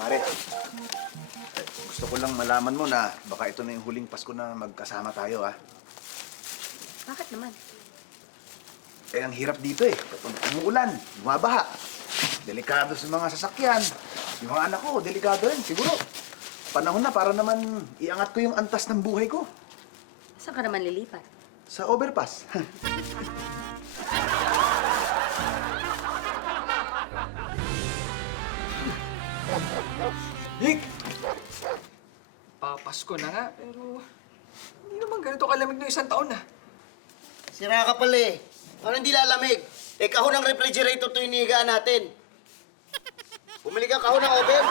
Mare, gusto ko lang malaman mo na baka ito na yung huling Pasko na magkasama tayo, ha? Bakit naman? Eh, ang hirap dito eh. Kapag umuulan, bumabaha. Delikado sa mga sasakyan. Yung mga anak ko, delikado rin. Siguro, panahon na para naman iangat ko yung antas ng buhay ko. Saan ka naman lilipat? Sa overpass. Nick! Papasko na nga, pero hindi naman ganito kalamig ng isang taon na. Sira ka pala eh. Ano hindi lalamig? Eh, kahon ng refrigerator to yung inihigaan natin. Bumili ka kahon ng oven.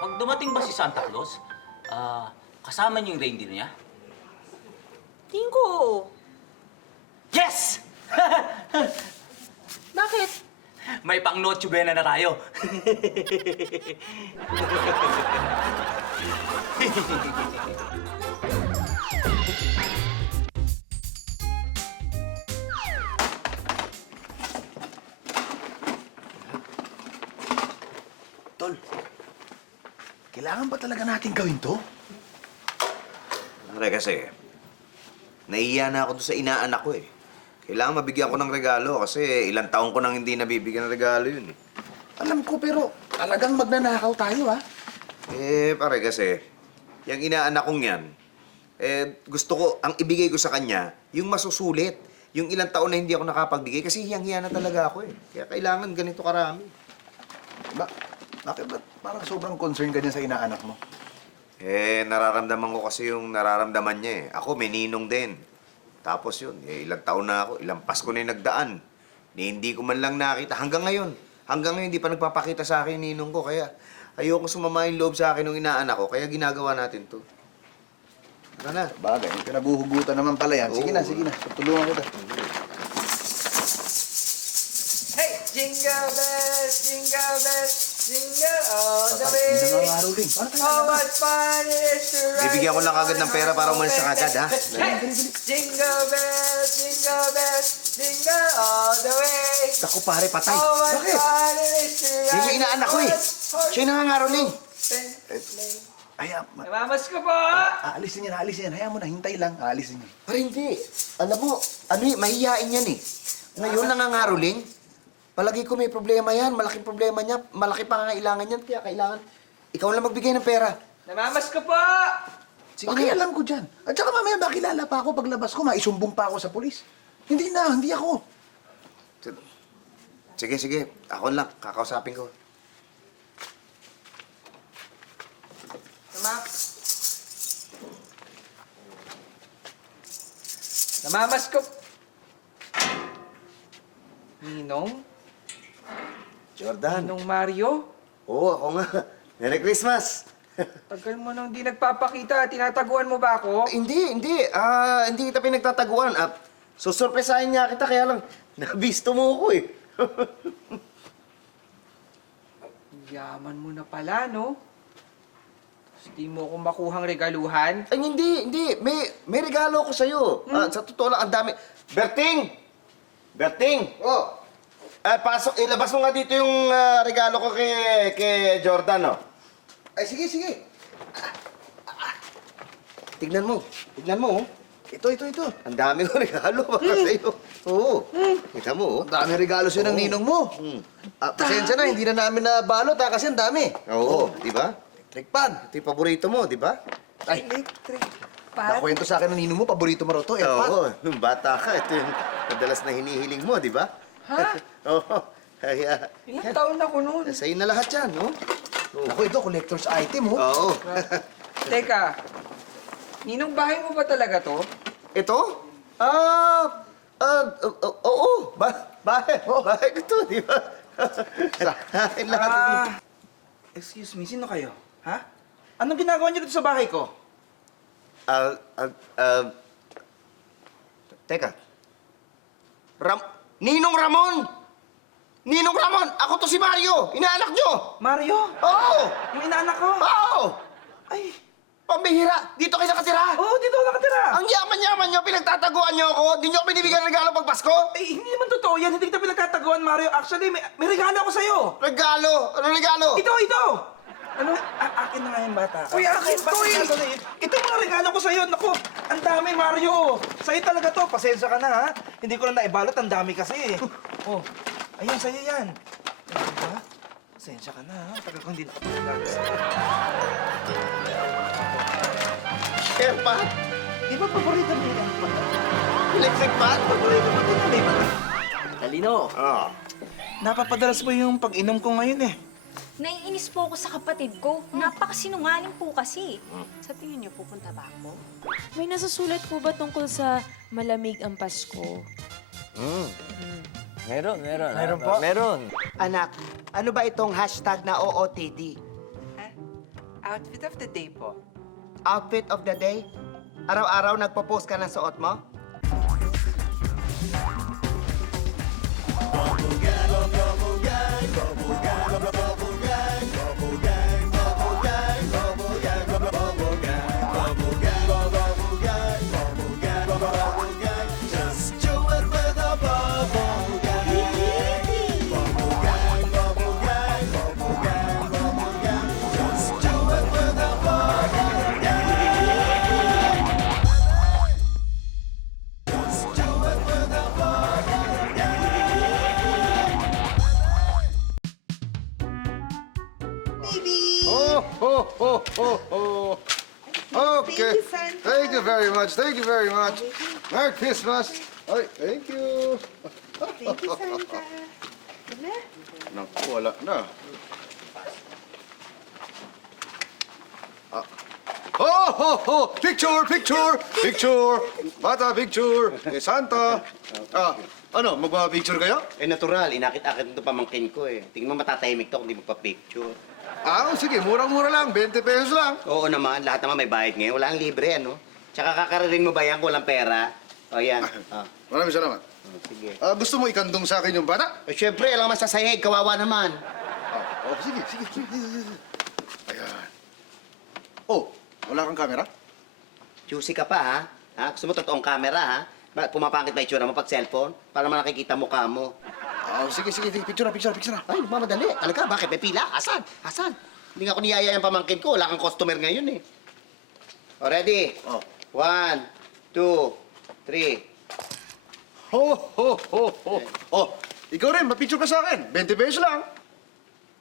Pag dumating ba si Santa Claus, kasama niyo yung reindeer niya? Tingin ko. Yes! Bakit? May pang Noche Buena na tayo. Tol, kailangan ba talaga natin gawin to? Pare kasi, nahihiya na ako doon sa inaanak ko eh. Kailangan mabigyan ko ng regalo kasi ilang taon ko nang hindi nabibigyan ng regalo yun eh. Alam ko, pero talagang magnanakaw tayo, ha? Eh, pare kasi, yung inaanak kong yan, gusto ko, ang ibigay ko sa kanya, yung masusulit. Yung ilang taon na hindi ako nakapagbigay kasi hiyang-hiya na talaga ako eh. Kaya kailangan ganito karami. Bakit ba parang sobrang concern ka dyan sa inaanak mo? Eh, nararamdaman ko kasi yung nararamdaman niya eh. Ako, may ninong din. Tapos yun, ilang taon na ako, ilang Pasko na yung nagdaan. Hindi ko man lang nakita. Hanggang ngayon, hindi pa nagpapakita sa akin yung ninong ko. Kaya ayoko sumama yung loob sa akin ng inaanak ko. Kaya ginagawa natin to. Tara na. Bagay, pinaguhugutan naman pala yan. Sige na. Tutulungan kita. Hey! Jingle bells, jingle all the way. Hindi na nga rin. Paano tayo Oh, lalabas? what fun it is to ride. Bibigyan ko lang agad ng pera para umalis ka agad, ha? Hey! Jingle bells, jingle all the way. Ako pare, patay. Oh, what Bakit? fun it is to ride. Yan yung inaanak ko eh. Siya yung nangangaroling. Namamas ko po! Aalisin yan. Hayaan mo na, hintay lang. Aalisin yan. Pero hindi. Alam mo, mahihiyain yan eh. Ngayon nangangaroling, palagi ko may problema yan. Malaking problema niya. Malaki pangangailangan yan. Kaya kailangan, ikaw lang magbigay ng pera. Namamas ko po! Sige Sige, na. alam ko dyan. At saka mamaya makilala pa ako paglabas ko, maisumbong pa ako sa polis. Hindi ako. Sige. Ako lang. Kakausapin ko. Namamas ko... Ninong? Jordan. Ninong Mario? Oo, ako nga. Merry Christmas. Tagal mo nang di nagpapakita. Tinataguan mo ba ako? Hindi. Hindi kita pinagtataguan. Susurpresahin niya kita, kaya lang, nabisto mo ako eh. Yaman mo na pala, no? Tapos di mo ako makuhang regaluhan. Ay, hindi. May regalo ako sa'yo. Sa totoo lang, ang dami. Berting! Oh, Pasok, ilabas mo nga dito yung regalo ko kay Jordan, oh. Ay, sige. Tignan mo, oh. Ito. Ang dami ko regalo para sa'yo. Oo. Kita mo, oh. Ang dami regalo sa'yo ng ninong mo. Pasensya na, hindi na namin nabalot ha, kasi ang dami. Oo, di ba? Electric pan. Ito yung paborito mo, di ba? Ay, Electric pan? nakwento sa akin ng ninong mo, paborito mo raw to, airpot. Oo, nung bata ka, ito yung madalas na hinihiling mo, di ba? Ha? Oo. Kaya, Ilang taon na ko noon? sa'yo na lahat yan, no? Ako ito, collector's item, oh. Oo. Teka, Ninong, bahay mo ba talaga to? Ito? Oo. Bahay ko to, di ba? Sa akin lahat. Excuse me, sino kayo? Ha? Anong ginagawa niyo dito sa bahay ko? Teka. Ninong Ramon! Ninong Ramon! Ako to si Mario! Inaanak nyo! Mario? Oo! Yung inaanak ko? Oo! Ay, Pambihira! Dito kayo nakatira! oo, dito ako nakatira. Ang yaman pinagtataguan niyo ako? Hindi niyo ako binibigyan ng regalo pag Pasko? Eh, hindi naman totoo yan. Hindi kita pinagtataguan, Mario. Actually, may regalo ako sa'yo. Regalo? Ano regalo? Ito! Ano? Akin na nga yung bata. Uy, akin to eh! Ito yung mga regalo ko sa'yo. Naku, ang dami, Mario. Sa'yo talaga to. Pasensya ka na, ha? Hindi ko na naibalot. Ang dami kasi eh. Oh, ayun, sa'yo yan. Diba? Pasensya ka na, ha? Tagal ko hindi nakapagregalo sa'yo. Air pan? Di ba paborito mo yan? Electric pan? Paborito mo din yan, eh. Talino. Ah. Napapadalas mo yung pag-inom ko ngayon eh. Naiinis po ako sa kapatid ko. Napakasinungaling po kasi. Sa tingin niyo, pupunta ba ako? May nasusulat po ba tungkol sa malamig ang Pasko? Meron po? Meron. Anak, ano ba itong hashtag na OOTD? Outfit of the day po. Outfit of the day? Araw-araw nagpo-post ka ng suot mo? Okay. Thank you very much. Thank you very much. Merry Christmas. Ay, thank you. Thank you, Santa. Naku, wala na. Picture, picture, picture. Bata, picture. Kay Santa. Ano, magpa-picture kayo? Eh, natural. Inakit-akit ito pamangkin ko eh. Tingnan mo matatahimik to kung di magpa-picture. Sige, murang-mura lang. 20 pesos lang. Oo naman, lahat naman may bayad ngayon. Wala ang libre, ano? Tsaka kakararin mo ba yan kung walang pera? O yan. Maraming salamat. Sige. Gusto mo ikandong sa akin yung bata? Eh, syempre, alam mo sa sahig, kawawa naman. Sige. Ayan. Oh, wala kang camera? Juicy ka pa, ha? Gusto mo totoong camera, ha? Pumapangit ba itsura mo pag cellphone? Para naman nakikita mukha mo. Sige. Picture na. Ay, mamadali. Talaga, bakit? May pila? Asan? Hindi nga ako niyaya yung pamangkin ko. Wala kang customer ngayon, eh. O, ready? 1, 2, 3. Ikaw rin, mapicture ka sa akin. 20 pesos lang.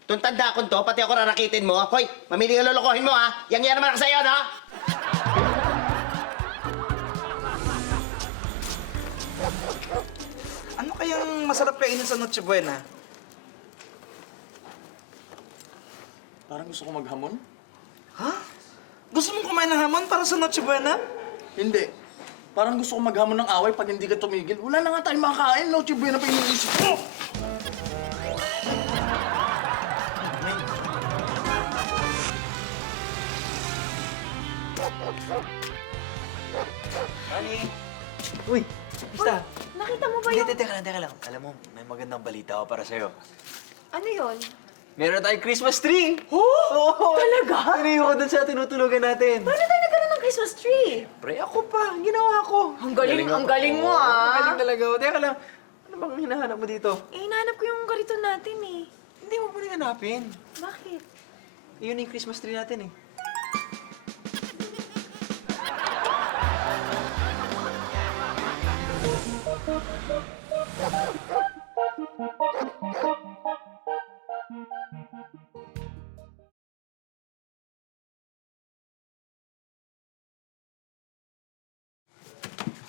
Itong tanda ko to, pati ako rarakitin mo. Hoy, mamili ka lolokohin mo, ha? Yang yan naman ako sa'yo, no? Ano kayang masarap kainin sa Noche Buena? Parang gusto ko maghamon. Ha? Gusto mong kumain ng hamon para sa Noche Buena? Hindi. Parang gusto ko maghamon ng away pag hindi ka tumigil. Wala na nga tayong makakain. Noche Buena pa iniisip ko. Honey. Uy, basta. Nakita mo ba yung... Teka lang. Alam mo, may magandang balita ako para sa'yo. Ano yon? Meron tayong Christmas tree! Oh! Talaga? Tiniyo ko dun sa tinutulugan natin. Paano tayo nagkaroon ng Christmas tree? Pre, ako pa. Ginawa ko. Ang galing mo, Ang galing talaga. Teka lang. Ano bang hinahanap mo dito? Eh, hinahanap ko yung kariton natin eh. Hindi mo pwede hanapin. Bakit? Yun yung Christmas tree natin eh.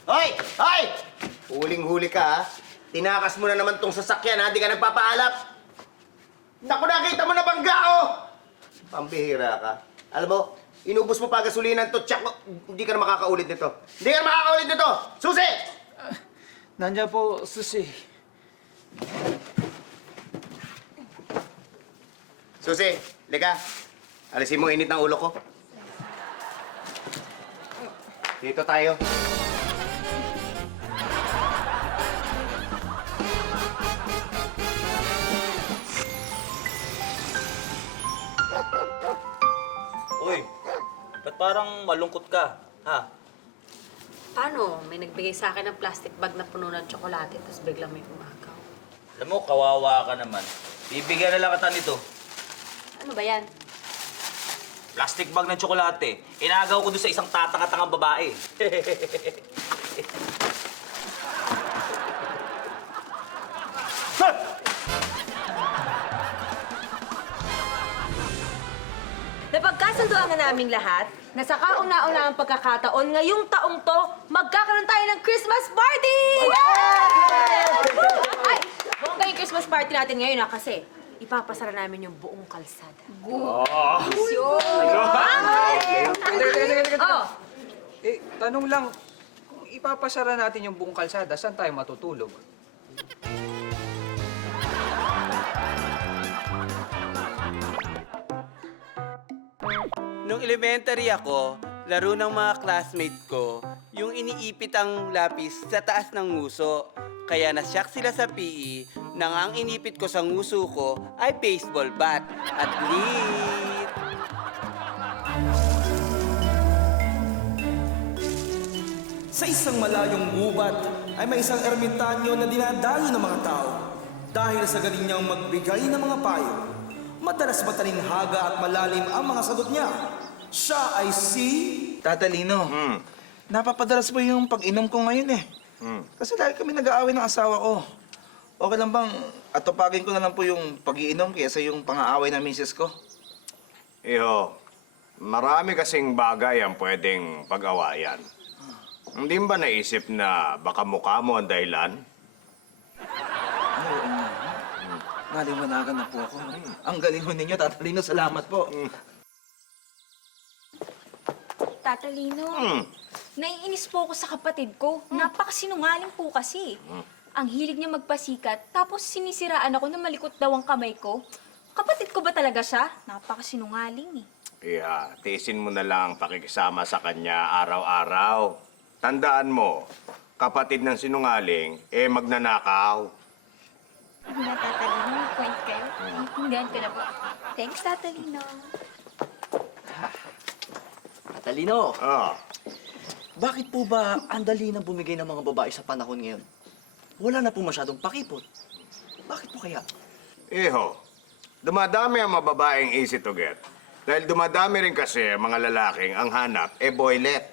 Hoy! Huling-huli ka, ha? Tinakas mo na naman tong sasakyan, ha? Di ka nagpapaalap. Naku, nakita mo na bangga, oh! Pambihira ka. Alam mo, inubos mo pa gasolinan to, tsak mo. Hindi ka na makakaulit nito. Hindi ka na makakaulit nito! Susi! Nandiyan po, susi. Susi, lika. Alisin mo init ng ulo ko. Dito tayo. Uy, ba't parang malungkot ka, ha? Paano? May nagbigay sa akin ng plastic bag na puno ng tsokolate, tapos biglang may umagaw. Alam mo, kawawa ka naman. Bibigyan na lang kita nito. Ano ba yan? Plastic bag ng tsokolate. Inagaw ko doon sa isang tatanga-tangang babae. Napagkasunduan na naming lahat na sa kauna-una ang pagkakataon ngayong taong to, magkakaroon tayo ng Christmas party! Ay, bongga yung Christmas party natin ngayon kasi ipapasara namin yung buong kalsada. Oh, Tanong lang, kung ipapasara natin yung buong kalsada, saan tayo matutulog? Nung elementary ako, laro ng mga classmate ko, yung iniipit ang lapis sa taas ng nguso. Kaya nasyak sila sa PE nang ang inipit ko sa nguso ko ay baseball bat. At least... Sa isang malayong gubat ay may isang ermitanyo na dinadayo ng mga tao. Dahil sa galing niyang magbigay ng mga payo, madalas matalinhaga at malalim ang mga sagot niya. Siya ay si... Tatalino, napapadalas mo yung pag-inom ko ngayon eh. Kasi lagi kami nag-aaway ng asawa ko. Okay lang bang atupagin ko na lang po yung pag-iinom kaysa yung pang-aaway ng misis ko? Iho, marami kasing bagay ang pwedeng pag-awayan. Hindi ba naisip na baka mukha mo ang dahilan? Naliwanagan na po ako. Ang galing ho ninyo, Tatalino. Salamat po. Tatalino, naiinis po ako sa kapatid ko. Napakasinungaling po kasi. Ang hilig niya magpasikat, tapos sinisiraan ako na malikot daw ang kamay ko. Kapatid ko ba talaga siya? Napakasinungaling eh. Kaya, tiisin mo na lang ang pakikisama sa kanya araw-araw. Tandaan mo, kapatid ng sinungaling, magnanakaw. Ano na, Tatalino? May point kayo? Hindihan ko na po. Thanks, Tatalino. Tatalino, Oh, bakit po ba ang dali na bumigay ng mga babae sa panahon ngayon? Wala na po masyadong pakipot. Bakit po kaya? Iho, dumadami ang mga babaeng easy to get. Dahil dumadami rin kasi ang mga lalaking ang hanap, boylet.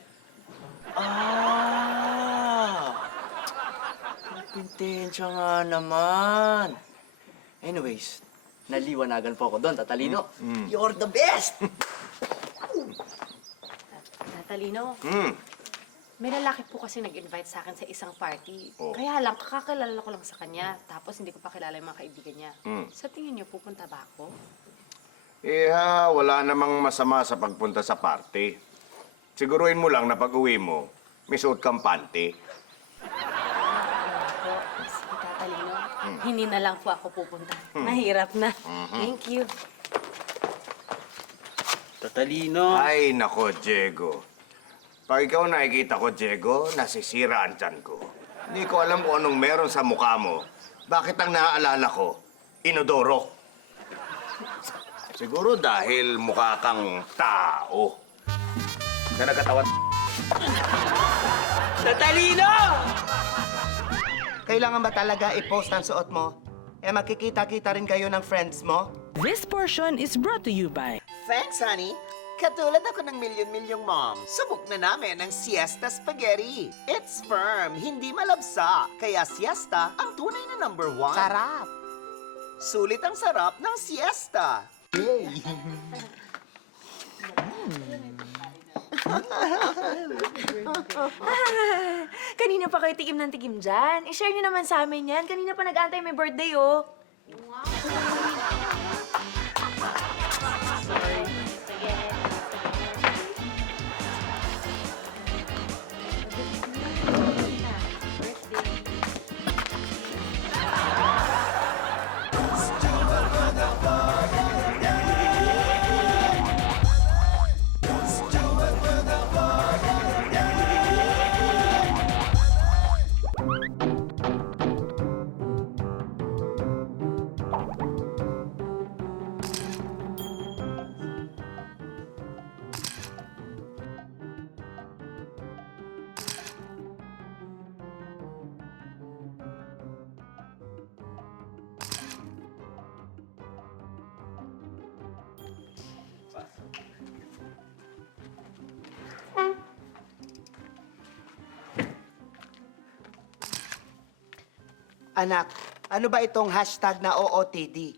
Pintensya nga naman. Anyways, naliwanagan po ako doon, Tatalino. You're the best! Natalino, may lalaki po kasi nag-invite sa akin sa isang party. Oh. Kaya lang, kakakilala ko lang sa kanya. Tapos hindi ko pa kilala yung mga kaibigan niya. Sa tingin niyo, pupunta ba ako? Wala namang masama sa pagpunta sa party. Siguruhin mo lang na pag-uwi mo, may suot kang panty. Po, sige, Tatalino. Hindi na lang po ako pupunta. Mahirap na. Thank you. Tatalino. Ay, nako, Diego. Pag ikaw nakikita ko, Diego, nasisira ang tiyan ko. Hindi ko alam kung anong meron sa mukha mo. Bakit ang naaalala ko? Inodoro. Siguro dahil mukha kang tao. Na nagkatawan. Tatalino! Kailangan ba talaga i-post ang suot mo? Makikita-kita rin kayo ng friends mo? This portion is brought to you by... Thanks, honey. Katulad ako ng milyon-milyong moms, subok na namin ang Siesta Spaghetti. It's firm, hindi malabsa. Kaya Siesta ang tunay na #1. Sarap. Sulit ang sarap ng Siesta. kanina pa kayo tikim ng tikim dyan. I-share niyo naman sa amin yan. Kanina pa nag-aantay may birthday, oh. Anak, ano ba itong hashtag na OOTD?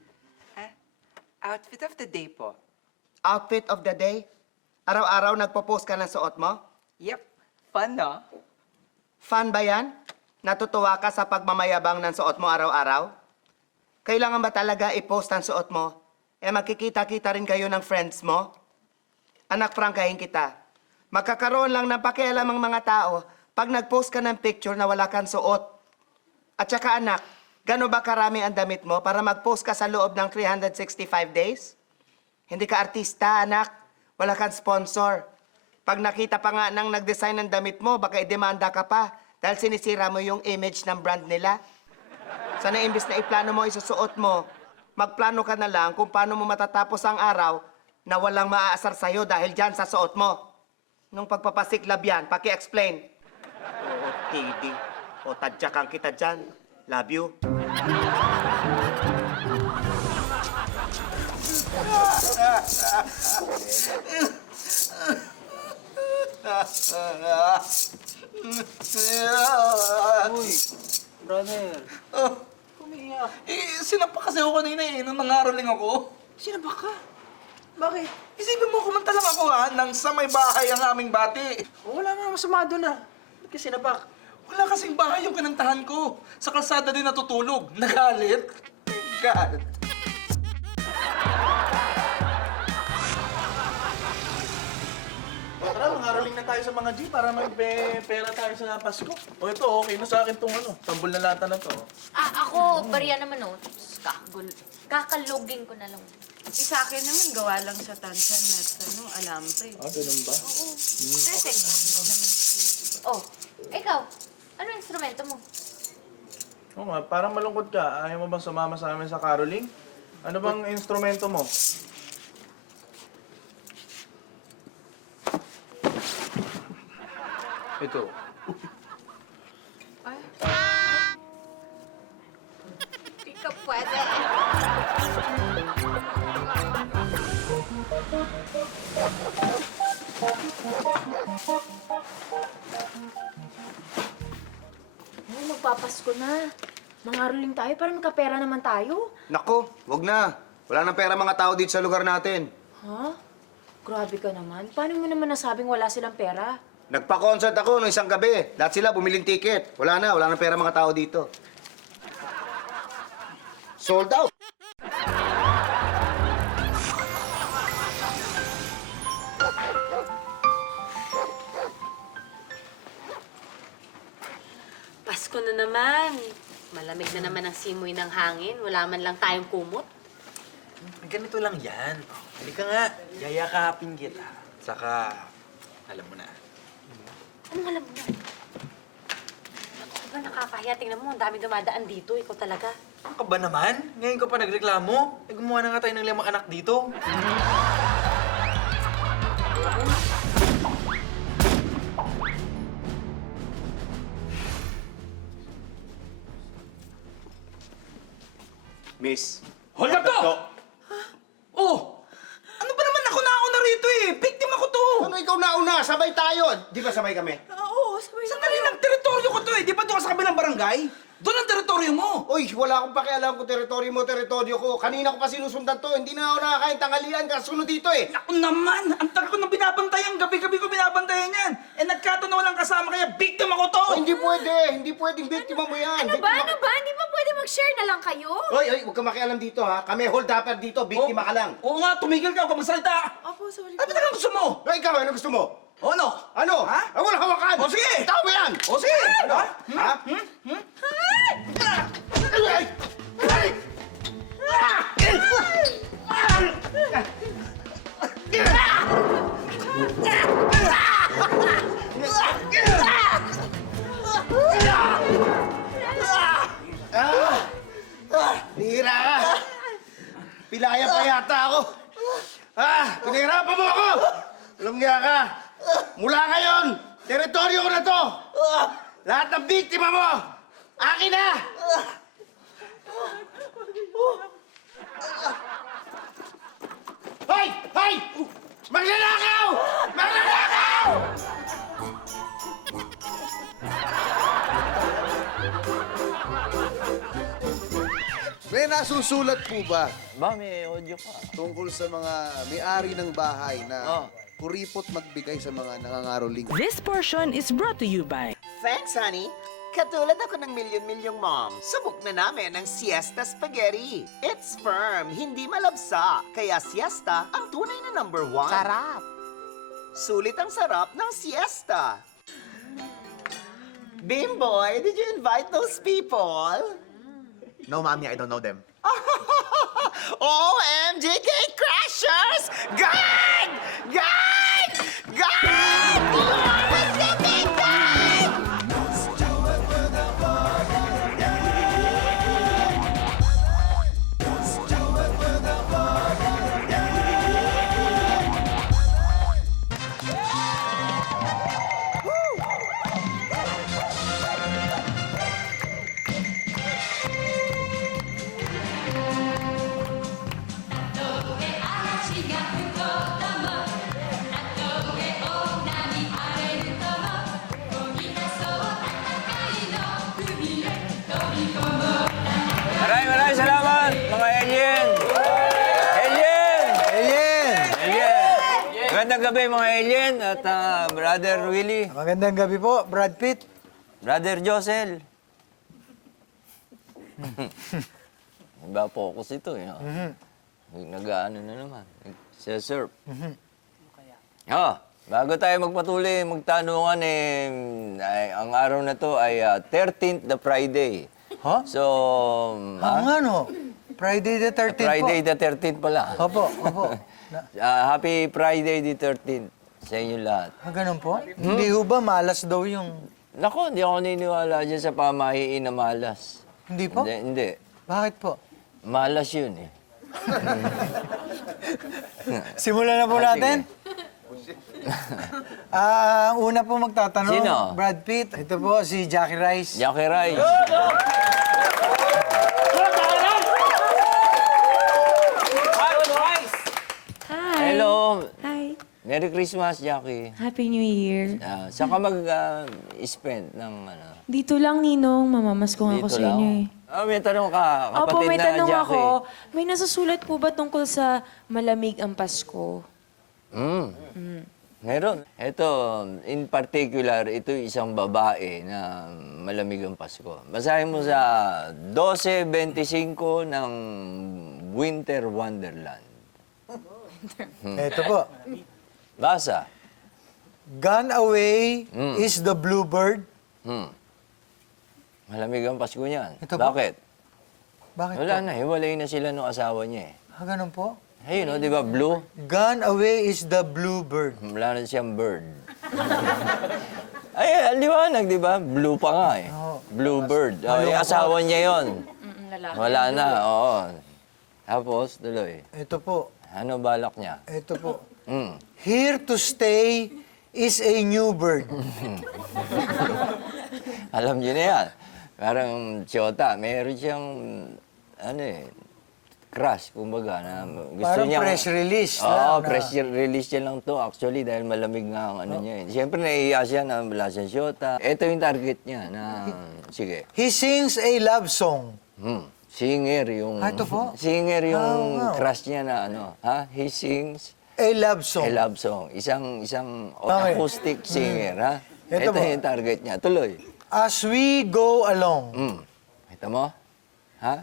Outfit of the day po. Outfit of the day? Araw-araw nagpo-post ka ng suot mo? Yep. Fun, no? Fun ba yan? Natutuwa ka sa pagmamayabang ng suot mo araw-araw? Kailangan ba talaga i-post ang suot mo? Eh magkikita-kita rin kayo ng friends mo? Anak, prangkahin kita. Magkakaroon lang ng pakialam ang mga tao pag nag-post ka ng picture na wala kang suot. At saka anak, gano'n ba karami ang damit mo para mag-post ka sa loob ng 365 days? Hindi ka artista, anak. Wala kang sponsor. Pag nakita pa nga ng nag-design ng damit mo, baka idemanda ka pa dahil sinisira mo yung image ng brand nila. Sana imbis na iplano mo isusuot mo, magplano ka na lang kung paano mo matatapos ang araw na walang maaasar sa'yo dahil dyan sa suot mo. Nung pagpapasiklab yan, paki-explain. Oo, Tidi. O tadyakan kita dyan. Love you. Uy, brother. Umiiyak. Sinampa kasi ako kanina nung nangaroling ako. Sinampa ka? Bakit? Isipin mo, kumanta lang ako nang sa may bahay ang aming bati. Wala nga masama doon Ba't kasi sinabak? Wala kasing bahay yung kinantahan ko. Sa kalsada din natutulog. Nagalit. God. Tara, mangaroling na tayo sa mga G para magpe-pera tayo sa Pasko. O ito, okay na sa akin tong tambol na lata na to. Ako, bariya naman, oh. Kakalugin ko na lang. Sa akin naman, gawa lang sa tansan at alambre. Ganun ba? Perfect. Oh, ikaw, ano instrumento mo? Oo nga, parang malungkot ka. Ayaw mo bang sumama sa amin sa caroling? Ano bang instrumento mo? Ito. Hindi ka pwede. Magpapasko na. Mangaroling tayo para magkapera naman tayo. Nako, wag na. Wala nang pera mga tao dito sa lugar natin. Ha? Grabe ka naman. Paano mo naman nasabing wala silang pera? Nagpa-concert ako noong isang gabi. Lahat sila bumiling ticket. Wala nang pera mga tao dito. Sold out. Pasko na naman. Malamig na naman ang simoy ng hangin. Wala man lang tayong kumot. Ganito lang yan. Halika nga, yayakapin kita. Saka, alam mo na. Anong alam mo na? Ako ba nakakahiya? Tingnan mo, ang dami dumadaan dito. Ikaw talaga. Ano ka ba naman? Ngayon ka pa nagreklamo? Gumawa na nga tayo ng 5 anak dito. Miss. Hold up to! Oh! Ano ba naman ako nauna rito Biktima ko to! Ano ikaw nauna? Sabay tayo. Di ba sabay kami? Oo, sandali lang. Teritoryo ko to Di ba doon ka sa kabilang barangay? Doon ang teritoryo mo! Uy, wala akong pakialam kung teritoryo mo, teritoryo ko. Kanina ko pa sinusundan to. Hindi na ako nakakain tanghalian kasunod dito Ako naman! Ang tagal ko nang binabantayan. Gabi-gabi ko binabantayan yan. Nagkataon na walang kasama kaya biktima ko to! Oh, hindi pwede. Hindi pwedeng biktima mo yan. Ano ba? Hindi ba pwede mag-share na lang kayo? Hoy, huwag ka makialam dito ha. Kami hold upper dito. Biktima ka lang. Oo nga, tumigil ka. Huwag kang magsalita. Opo, sorry. Ano ba talagang gusto mo? Hoy, ikaw, ano gusto mo? Ano? Ano? Ha? Wala hawakan! O sige! Ikaw mo yan! O sige! Ano? Ha? Ay! Ay! Nihira ka! Pilaya pa yata ako! Pinahirapan mo ako! Alam niya ka! Mula ngayon, teritoryo ko na to! Lahat ng biktima mo, akin na! Hoy! Hoy! Magnanakaw! Magnanakaw! May nasusulat po ba Ba, may audio ka. tungkol sa mga may-ari ng bahay na kuripot magbigay sa mga nangangaroling? This portion is brought to you by Thanks, honey. Katulad ako ng milyon-milyong mom, subok na namin ang Siesta Spaghetti. It's firm, hindi malabsa. Kaya Siesta ang tunay na #1. Sarap. Sulit ang sarap ng Siesta. Bimboy, did you invite those people? No, Mommy, I don't know them. OMG Cake Crashers! God! God! God! Lumabas ka, Big Time! Maraming salamat, mga alien! Alien! Alien! Alien! Magandang gabi, mga alien, at Brother Willie. Magandang gabi po, Brad Pitt. Brother Josel. Iba focus ito, eh. Nag-ano na naman. Nag-surf. Bago tayo magpatuloy, magtanungan, ang araw na to ay 13th the Friday. Huh? So, Nga no, Friday the 13th Friday po. the 13th pala. Opo, opo. Happy Friday the 13th sa inyo lahat. Ganun po? Hindi ho ba malas daw yung... Nako, hindi ako naniniwala dyan sa pamahiin na malas. Hindi po? Hindi. Bakit po? Malas yun eh. Simulan na po natin. Una po magtatanong, Sino? Brad Pitt. Ito po, si Jackie Rice. Jackie Rice. Hi. Hello. Hi. Merry Christmas, Jackie. Happy New Year. Saan ka mag-spend ng ano? Dito lang, Ninong. Mamamas ko nga ako Dito sa inyo lang? eh. May tanong ka, kapatid Opo, may na tanong Jackie. ako. May nasusulat po ba tungkol sa malamig ang Pasko? Meron. Ito, in particular, ito isang babae na malamig ang Pasko. Basahin mo sa 12:25 ng Winter Wonderland. Ito po. Basa. Gone away is the bluebird. Malamig ang Pasko niyan. Ito po? Bakit? Bakit Wala po? na, hiwalay na sila ng asawa niya eh. Ganun po? Ayun, di ba, blue? Gone away is the bluebird. Wala na siyang bird. Ay, liwanag, di ba? Blue pa nga eh. Bluebird. Oh, yung asawa niya yon. Wala na, oo. Tapos, tuloy. Ito po. Ano balak niya? Ito po. Here to stay is a new bird. Alam niyo na yan. Parang Chota, meron siyang, crush, kumbaga, na gusto Parang niya. press release Oo, lang na- press release niya lang to actually dahil malamig nga ang ano niya. Siyempre, naiiya siya na wala siyang Chota. Ito yung target niya na, sige. He sings a love song. Singer yung... Ito po? Singer yung wow. crush niya na ano. Ha? He sings A love song. a love song. Isang Okay. acoustic singer, ha? Ito Ito po. yung target niya. Tuloy. As we go along. Ito mo? Ha?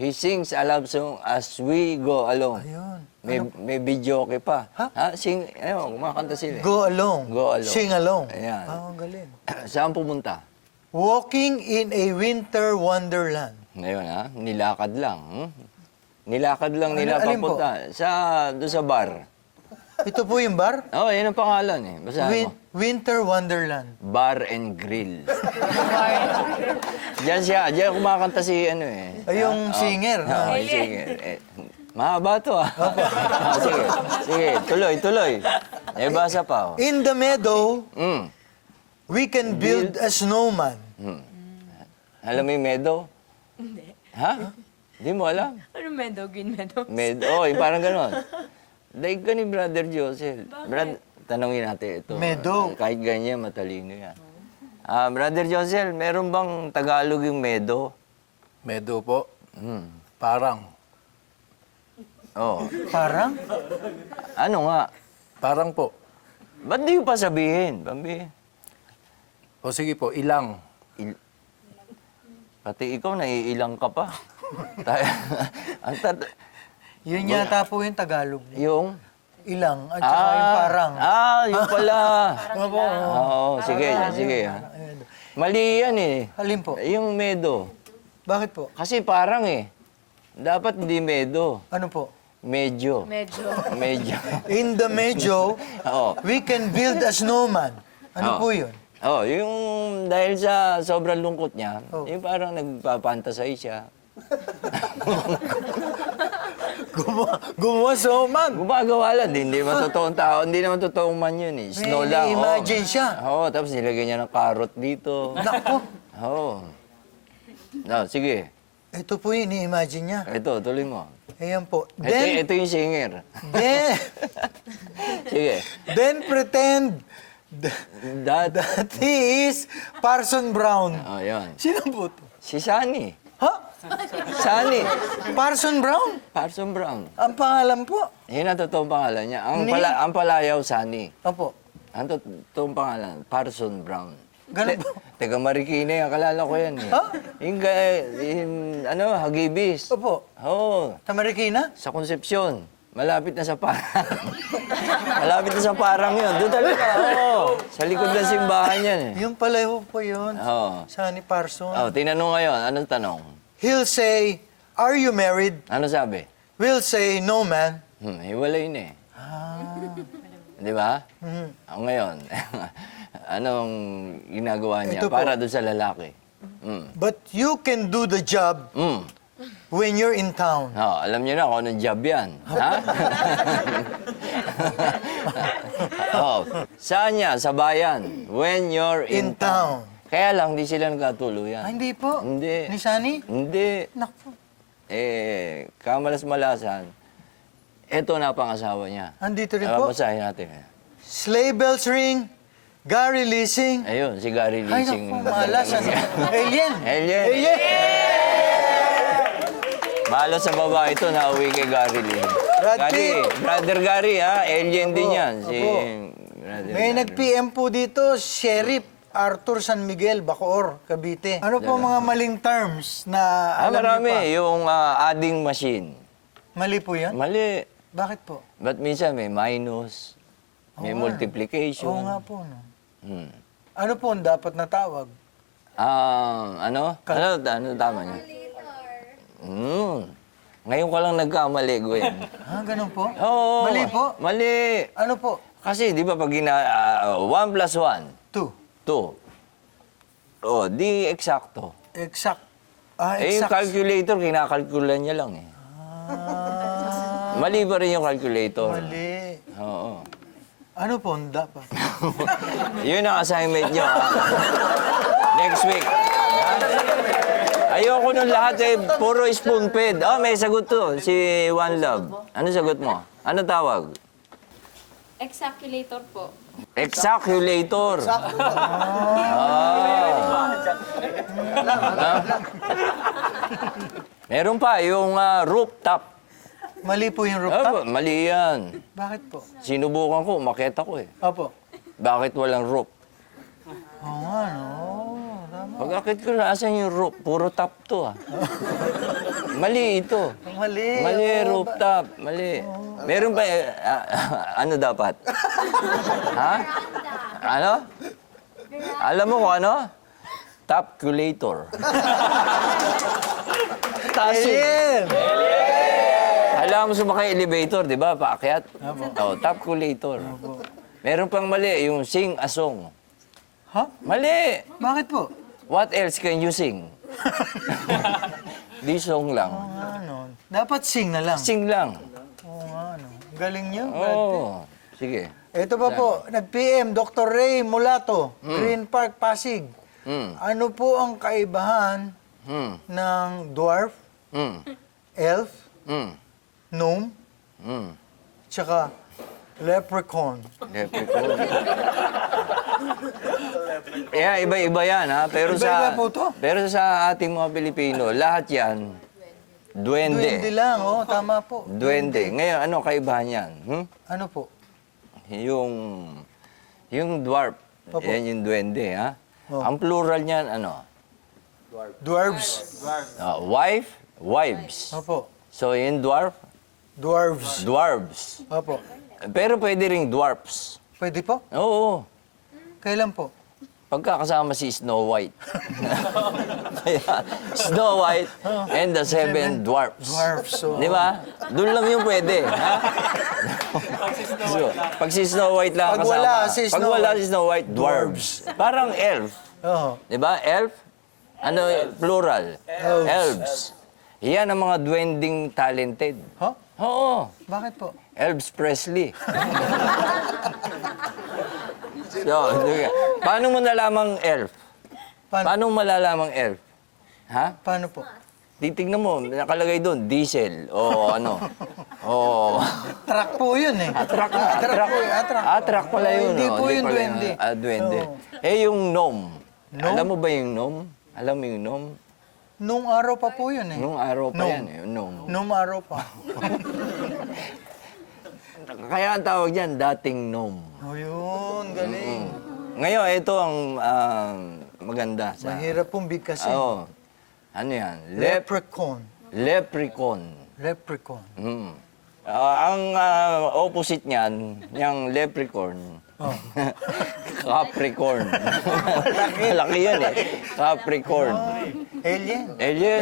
He sings a love song as we go along. Ayun. May video okay pa. Ha? Sing, ayun, kumakanta sila. Go along. Go along. Sing along. Ayan. Ang galing. Saan pumunta? Walking in a winter wonderland. Ngayon ha, nilakad lang. Nilakad lang nila Alin po? papunta. Doon sa bar. Ito po yung bar? Oo, yun ang pangalan eh. Basahin mo. Winter Wonderland. Bar and Grill. Diyan kumakanta si ano eh. Ay, yung singer. Oo, yung singer. Mahaba to ah. Sige, tuloy. Basa pa oh. In the meadow, we can build a snowman. Alam mo yung meadow? Hindi. Ha? Hindi mo alam? Ano meadow? Green meadow? Parang ganon. Daig ka ni Brother Josel. Tanongin natin ito. Meadow. Kahit ganyan, matalino yan. Brother Josel, meron bang Tagalog yung meadow? Meadow po. Parang. Oh. Parang? Ano nga? Parang po. Ba't di mo pa sabihin, Bambi? O sige po, ilang. Pati ikaw, naiilang ka pa. Ang Yun yata po yung Tagalog. yung? Ilang at saka yung parang. Yun pala. Opo. Oo, sige, sige. Mali yan eh. Alin po? Yung medo. Bakit po? Kasi parang eh. Dapat hindi medo. Ano po? Medyo. Medyo. Medyo. In the medyo, Oo. we can build a snowman. Ano Oo. po yun? Oh, yung dahil sa sobrang lungkot niya, Oh. yung parang nagpapantasay siya. Gumawa snowman. Gumagawa lang, hindi naman totoong tao, hindi naman totoong man yun eh. Snow lang. Imagine siya. Oo, tapos nilagay niya ng carrot dito. Nako. Oo. No, sige. Ito po yung ni-imagine niya. Ito, tuloy mo. Ayan po. Ito yung singer. Then, Sige. then pretend That. that he is Parson Brown. Oh, yun. Sino po to? Si Sunny. Ha? Sunny. Parson Brown? Parson Brown. Ang pangalan po? Yun ang totoong pangalan niya. Ang, Ni- ang palayaw, Sunny. Opo. Ang totoong pangalan, Parson Brown. Ganun po. Teka, Marikina, akala ko yan eh. Ha? Yung Hagibis. Opo. Oo, Sa Marikina? sa Concepcion. Malapit na sa parang. Malapit na sa parang yun. Doon talaga, oo. Sa likod ng simbahan yan eh. Yung palayo po yun. Oo. Sunny Parson. Oh, tinanong ngayon, anong tanong? He'll say, are you married? Ano sabi? We'll say, no man. Hiwalay na eh. Di ba? Ngayon, anong ginagawa niya Ito po. para doon sa lalaki? But you can do the job when you're in town. Alam niyo na kung anong job yan. Ha? Saan niya? Sa bayan. When you're in, In town. Kaya lang, di sila nagkatuluyan. Ah, hindi po. Hindi. Ni Sunny? Hindi. Naku. Kamalas-malasan. Ito na pangasawa niya. Andito rin po. Basahin natin. Sleigh bells ring, Gary Leasing. Ayun, si Gary Ay, Leasing. naku, malas. Alien. Alien. Alien. Malas sa babae ito, nauwi kay Gary Leasing. Brad Gary, Pitt. brother Gary, ha? Alien din Opo, yan. Si opo. brother May Gary. nag-PM po dito, Sheriff Arthur San Miguel, Bacoor, Cavite. Ano po mga maling terms na alam Marami. niyo pa? Yung adding machine. Mali po yan? Mali. Bakit po? Ba't minsan may minus, may multiplication. Oo nga po, no? Hmm. Ano po ang dapat na tawag? Ano? Ano tama niya? Ngayon ka lang nagkamali, Gwen. Ganun po? Oo. Mali po? Mali. Ano po? Kasi, di ba, pag 1 plus 1, 2. 2. Oh, di eksakto. Exact. Yung exact. calculator, kinakalkulan niya lang eh. Mali ba rin yung calculator? Mali. Oo. Ano po ang dapat? Yun ang assignment niyo. Next week. Ayoko nung lahat eh, puro spoon fed. May sagot to, si One Love. Ano sagot mo? Ano tawag? Exaculator po. Exaculator. Meron pa, yung rooftop. Mali po yung rooftop? Mali yan. Bakit po? Sinubukan ko, umakyat ako eh. Opo. Bakit walang roof? Oo nga, no. Tama. Pag-akit ko na, asan yung roof? Puro top to ah. Mali ito. Mali. Mali, Oo, rooftop. Mali. Meron pa, ano dapat? Ha? Ano? Alam mo kung ano? Topculator. Taas yun. Alam mo sumakay elevator, di ba? Paakyat. Topculator. Meron pang mali, yung sing a song. Ha? Mali. Bakit po? What else can you sing? Di song lang. Ano? Dapat sing na lang. Sing lang. Oo nga, no. Galing niyo, Brad Pitt. Oo. Sige. Ito pa po, nag-PM, Dr. Ray Mulato, Green Park, Pasig. Ano po ang kaibahan ng dwarf, elf, gnome, tsaka leprechaun? Leprechaun. Iba-iba yan, ha? Pero Iba-iba sa, po to? Pero sa ating mga Pilipino, lahat yan, Duwende. Duwende lang, oh, tama po. Duwende. Ngayon, ano kaibahan yan? Ano po? Yung dwarf. Opo. Yan yung duwende, ha? Oh. Ang plural niyan, ano? Dwarves. Wives. Opo. So, yung dwarf? Dwarves. Dwarves. Opo. Pero pwede ring dwarfs. Pwede po? Oo. Kailan po? Pagkakasama si Snow White. Kaya, Snow White and the Seven Dwarfs. Dwarfs, oo. Di ba? Doon lang yung pwede. Ha? So, pag si Snow White lang Pag kasama. wala si Snow Pag wala White, si Snow White, dwarves. Parang elf. Oo. Di ba? Elf? Ano, plural? Elves. Yan ang mga duwending talented. Huh? Oo. Bakit po? Elvis Presley. So, paano mo nalamang elf? Paano mo malalamang elf? Ha? Paano po? Titignan mo, nakalagay doon, diesel, o ano. O... Truck po yun eh. Truck na. Truck po yun. Truck pala yun. Hindi oh. po yung pala duwende. Duwende. Oo. Eh, yung gnome. Gnome? Alam mo ba yung gnome? Alam mo yung gnome? Nung araw pa po yun eh. Nung araw pa Gnome. yan eh, gnome. Nung araw pa. Kaya ang tawag dyan, dating gnome. Oh, yun. Galing. Ngayon, ito ang maganda. Mahirap pong bigkasin. Oo. Ano yan? Leprechaun. Leprechaun. Leprechaun. Ang opposite niyan, yung leprechaun, Capricorn. Malaki yun eh. Capricorn. Alien. Alien.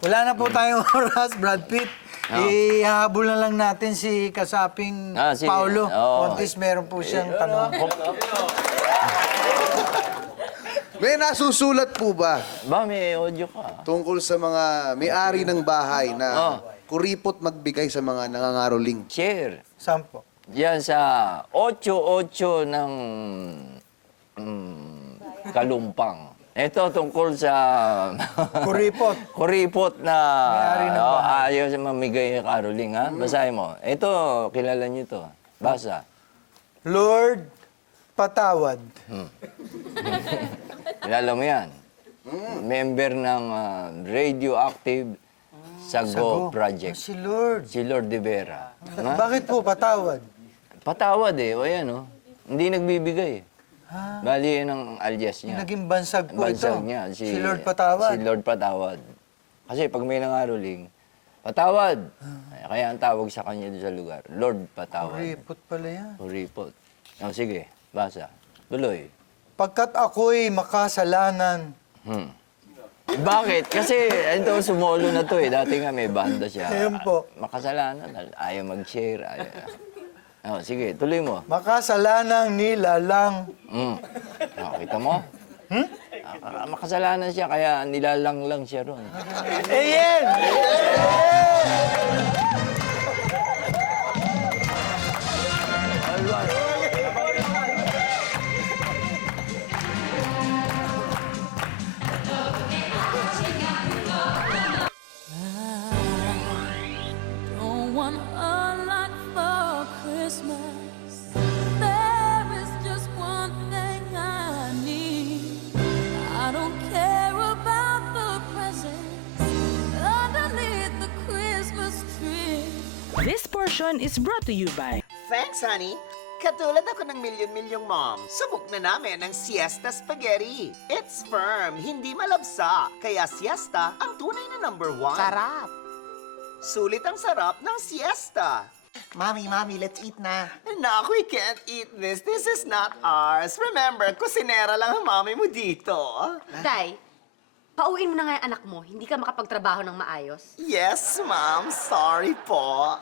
Wala na po tayong oras, Brad Pitt. Ihabol na lang natin si kasaping Sige. Paulo. Oo. At least meron po siyang tanong. May nasusulat po ba Ba, may audio ka. tungkol sa mga may-ari ng bahay na kuripot magbigay sa mga nangangaroling? Share. Saan po? Yan sa 8-8 ng Kalumpang. Ito tungkol sa Kuripot. kuripot na May-ari ng bahay. ayaw sa mamigay ng caroling, ha? Basahin mo. Ito, kilala niyo to. Basa. Lord, patawad. Kilala mo yan. Member ng Radioactive Sago Project. Si Lord. Si Lord De Vera. Ha? Bakit po patawad? Patawad eh. O yan, oh. Hindi nagbibigay. Bali yan ang alias niya. Naging bansag po Bansag ito. niya. Si Lord Patawad. Si Lord Patawad. Kasi pag may nangaroling, patawad. Kaya ang tawag sa kanya doon sa lugar, Lord Patawad. Kuripot pala yan. Kuripot. O sige, basa. Tuloy. Pagkat ako'y makasalanan. Bakit? Kasi ito, sumolo na to eh. Dati nga may banda siya. Ayun po. Makasalanan. Ayaw mag-share. O, sige, tuloy mo. Makasalanang nilalang. Kita mo? Makasalanan siya, kaya nilalang lang siya ron. Ayan! Don't want a lot for Christmas. There is just one thing I need. I don't care about the presents underneath the Christmas tree. This portion is brought to you by Thanks, honey. Katulad ako ng milyon-milyong mom, subok na namin ang Siesta Spaghetti. It's firm, hindi malabsa. Kaya Siesta ang tunay na #1. Sarap. Sulit ang sarap ng Siesta. Mommy, let's eat na. Naku, we can't eat this. This is not ours. Remember, kusinera lang ang mami mo dito. Day, pauwiin mo na nga yung anak mo. Hindi ka makapagtrabaho ng maayos. Yes, ma'am. Sorry po.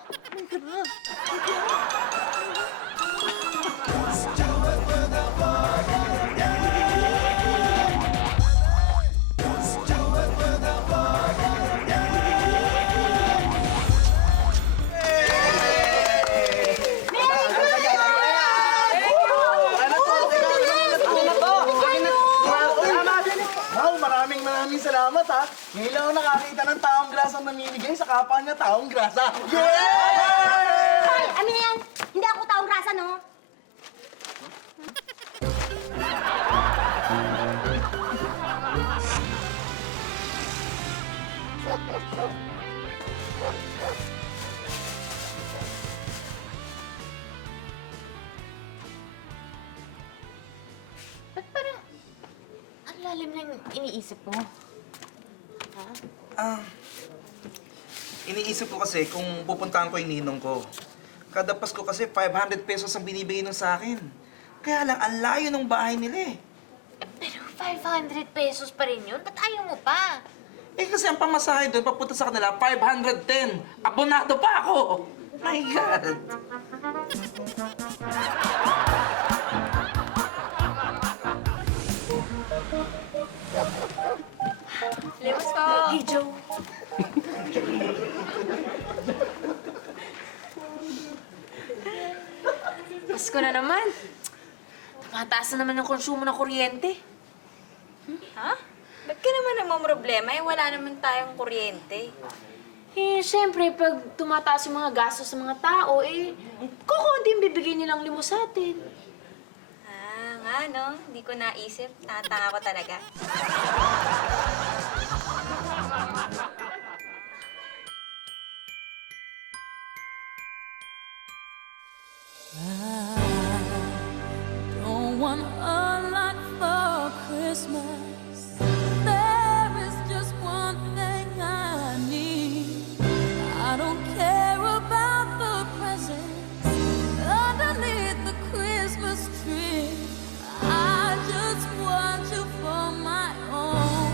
Wow, maraming salamat ha. Ngayon lang ako nakakita ng taong grasang namimigay sa kapwa niya taong grasa. Yeah! Hoy, ano yan? Hindi ako taong grasa, no? Ba't parang ang lalim na yung iniisip mo? Ha? Iniisip ko kasi kung pupuntahan ko yung ninong ko. Kada Pasko kasi 500 pesos ang binibigay nun sa akin. Kaya lang, ang layo ng bahay nila eh. Pero 500 pesos pa rin yun? Ba't ayaw mo pa? Eh kasi ang pamasahe doon, papunta sa kanila, 510. Abonado pa ako! My God! Lewis po. Hey, Joe. Pasko na naman. Tumataas na naman yung konsumo ng kuryente. Ha? Ba't ka naman namumroblema? Eh, wala naman tayong kuryente. Eh, siyempre, pag tumataas yung mga gastos sa mga tao, kukunti yung bibigay nilang limo sa atin. Ah, nga no? Hindi ko naisip. Tatanga ko talaga. Don't want a lot for Christmas. There is just one thing I need. I don't care about the presents underneath the Christmas tree. I just want you for my own.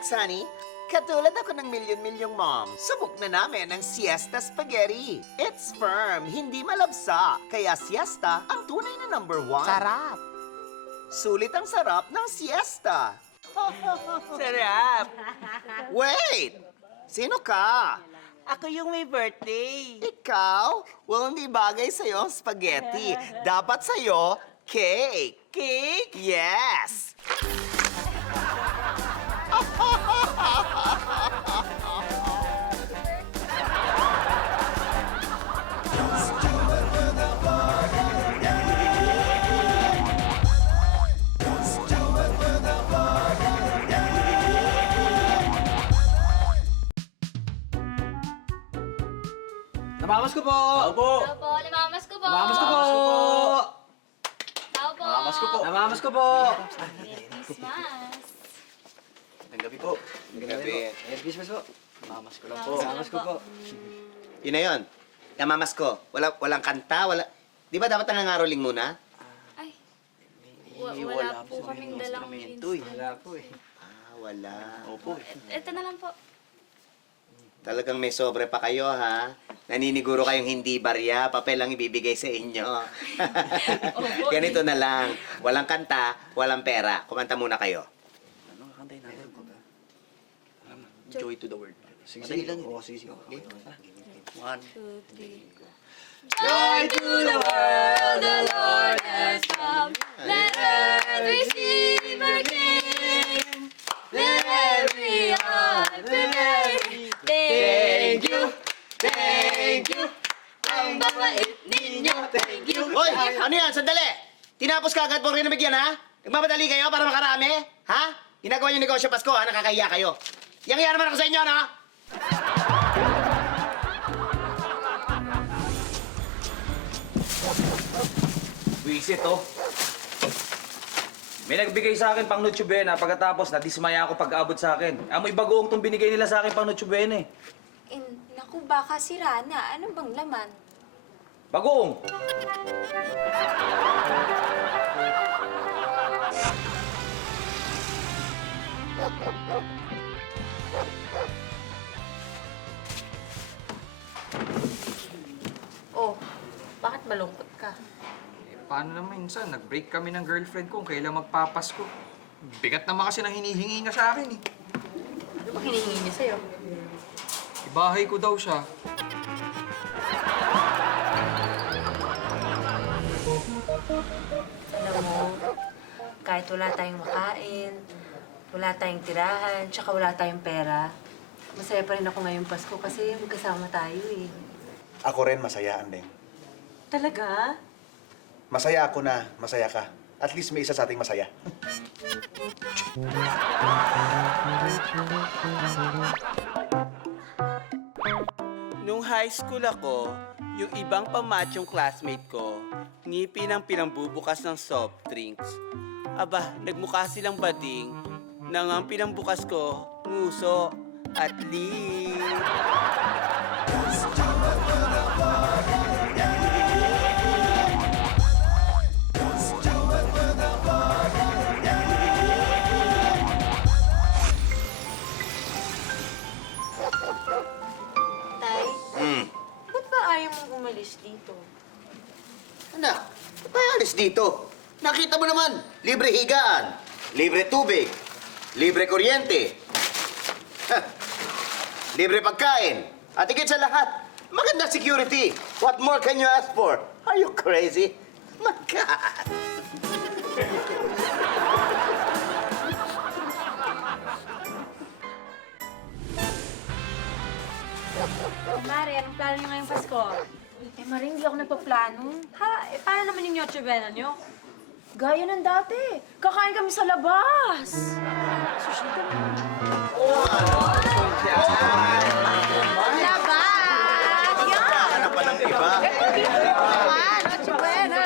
Thanks, honey. Katulad ako ng milyon-milyong mom, subok na namin ang siesta spaghetti. It's firm, hindi malabsa. Kaya siesta ang tunay na number 1. Sarap. Sulit ang sarap ng siesta. Sarap! Wait! Sino ka? Ako yung may birthday. Ikaw? Well, hindi bagay sa'yo ang spaghetti. Dapat sa'yo, cake. Cake? Yes! Namamas ko po! Opo! Opo, namamas ko po. Namamas ko po! Tao po. Namamas ko po! Namamas ko po! Merry Christmas. Magandang gabi po. Magandang gabi. Merry Christmas po. Namamas ko lang po. Namamas Namamas ko po. Yun na yun. Namamas ko. Walang kanta, wala... Di ba dapat nangangaroling muna? Ay, wala po kaming dalang Uy, wala po eh. Ah, wala. Opo. Ito na lang po. Talagang may sobre pa kayo, ha? Naniniguro kayong hindi barya, papel lang ibibigay sa inyo. Ganito na lang. Walang kanta, walang pera. Kumanta muna kayo. Ano kakantayin natin? Joy to the world. Sige, Madali lang Oo, sige, sige. Okay. 1, 2, 3. Joy to the world, the Lord has come. Let earth receive her King. Let every heart be merry. Thank you, thank you. Ang babait ninyo, thank you. Hoy! Ano yan? Sandali! Tinapos ka agad po rin namigyan, ha? Nagmamadali kayo para makarami? Ha? Ginagawa niyo negosyo Pasko, ha? Nakakahiya kayo. Yang naman ako sa inyo, no? Wisit, oh. May nagbigay sa akin pang Noche Buena pagkatapos nadismaya ako pag-abot sa akin. Amoy bagoong tong binigay nila sa akin pang Noche Buena, eh. Naku, baka sira na. Ano bang laman? Bagoong! Oh, bakit malungkot ka? Paano naman minsan, nag-break kami ng girlfriend ko kung kailan magpapasko. Bigat naman kasi nang hinihingi niya sa akin eh. Ano ba hinihingi niya sa'yo? Ibahay ko daw siya. Alam mo, kahit wala tayong makain, wala tayong tirahan, tsaka wala tayong pera, masaya pa rin ako ngayong Pasko kasi magkasama tayo eh. Ako rin masaya, Andeng. Talaga? Masaya ako na masaya ka. At least may isa sa ating masaya. Nung high school ako, yung ibang pamachong classmate ko, ngipin ang pinambubukas ng soft drinks. Aba, nagmukha silang bading nang ang pinambukas ko, nguso at lip. Tay, ba't ba ayaw mong umalis dito? Anak, ba't tayo alis dito? Nakita mo naman, libre higaan, libre tubig, libre kuryente, libre pagkain, at higit sa lahat, maganda security. What more can you ask for? Are you crazy? My God! Mari, anong plano niyo ngayong Pasko? Mari, hindi ako nagpaplano. Ha? Paano naman yung Noche Buena niyo? Gaya ng dati. Kakain kami sa labas. Labas! Hanap pa ng iba. Noche Buena!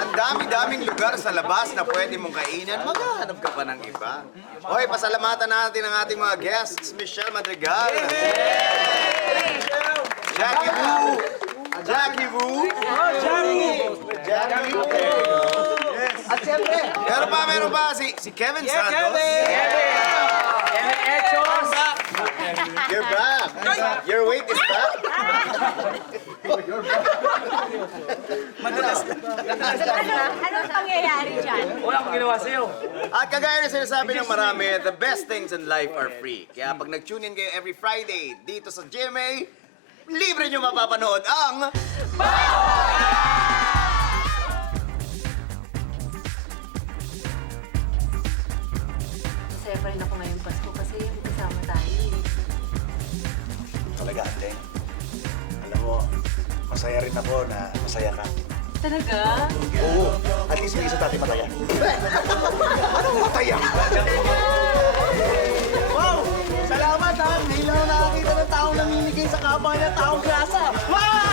Ang dami-daming lugar sa labas na pwede mong kainan. Maghahanap ka pa ng iba. Hoy, pasalamatan natin ang ating mga guests. Michelle Madrigal. Jackie Wu. Jackie Wu. Jackie Wu. At siyempre, Meron pa. Si Kevin Santos. Your weight is back? Anong pangyayari dyan? Wala akong ginawa sa'yo. At kagaya na sinasabi ng marami, the best things in life are free. Kaya pag nag-tune in kayo every Friday dito sa GMA, libre nyo mapapanood ang... Masaya pa rin ako ngayong Pasko kasi kasama tayo eh. Talaga, Ate. Alam mo, masaya rin ako na masaya ka. Talaga? Oo. At least may isa tayo mataya. Anong mataya? Wow! Salamat ha! Ngayon lang nakakita ng taong namimigay sa kapwa niya taong grasa. Wow!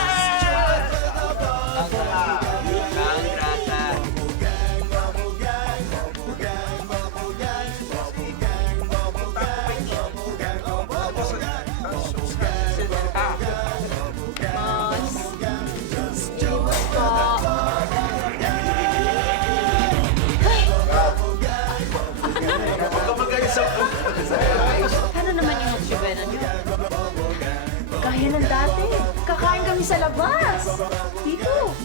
Ano naman yung Noche-Buena niyo? Gaya ng dati. Kakain kami sa labas. Dito.